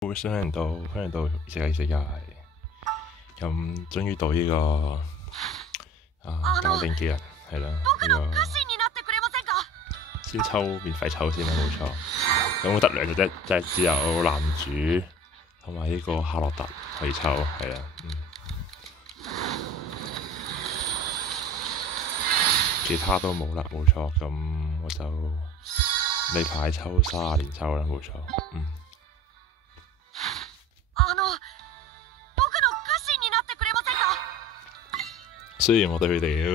歡迎到異世界，咁終於到呢個鑑定嘅人係啦，呢個先抽免費抽先啦，冇錯。咁我得兩隻啫，就係只有男主同埋呢個夏洛特可以抽，係啦，其他都冇啦，冇錯。咁我就呢排抽30年抽啦，冇錯，雖然我對佢哋呢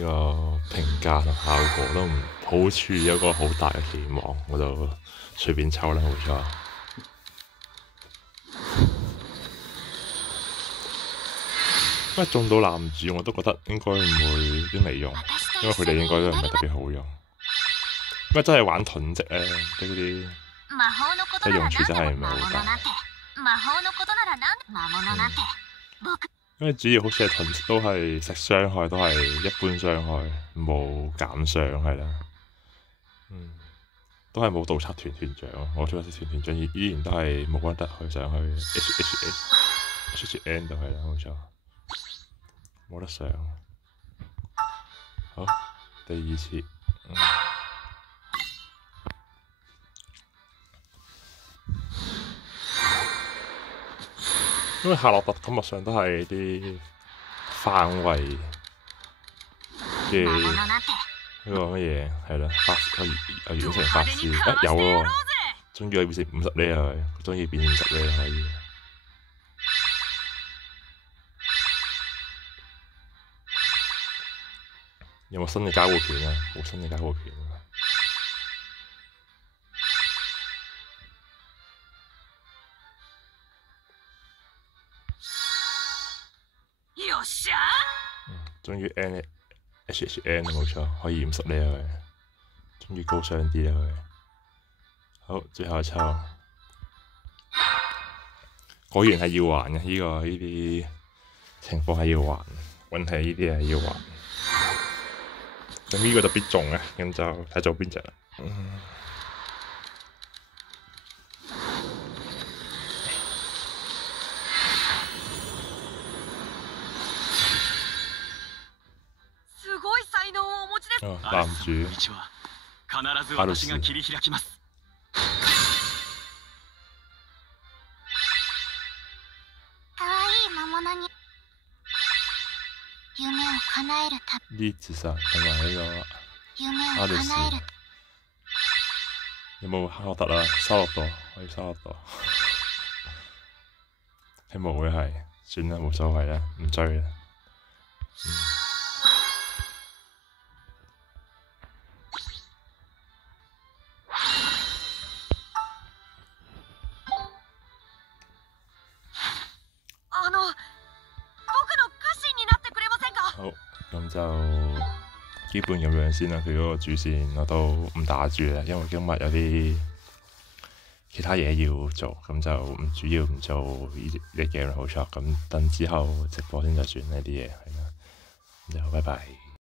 個評價同效果都唔好處有個好大嘅期望，我就隨便抽啦，冇錯。因為中到男主我都覺得應該唔會啲未用，因為佢哋應該都唔係特別好用。因為真係玩盾積咧，即係嗰啲即係用處真係唔係好大。因為主要好似係盾積都係食傷害，都係一般傷害，冇減傷係啦。都係冇盜賊團長，我出咗團長依然都係冇揾得去上去 HHN 度係啦，冇錯，冇得上。好，第二次。因為夏洛特感覺上都係啲範圍嘅呢個乜嘢係啦，遠程法師有喎，終於可以變成50呢佢終於變50呢可以。有冇新嘅交互權啊？冇新嘅交互權啊！終於 HHN 冇錯，可以50呢佢，終於高尚啲啦佢。好，最後一抽，果然係要還嘅，呢啲情況係要還，運氣呢啲係要還。咁呢個就必中嘅，咁就睇做邊隻啦。男主アルス。リーツさん同埋呢個アルス。有冇夏洛特啊？沙洛多可以沙洛多。係冇嘅係，算啦，冇所謂啦，唔追啦。好，咁就基本咁樣先啦。佢嗰個主線我都唔打住啦，因為今日有啲其他嘢要做，咁就主要唔做呢 game 啦，好錯。咁等之後直播先就算呢啲嘢，係啦。咁就拜拜。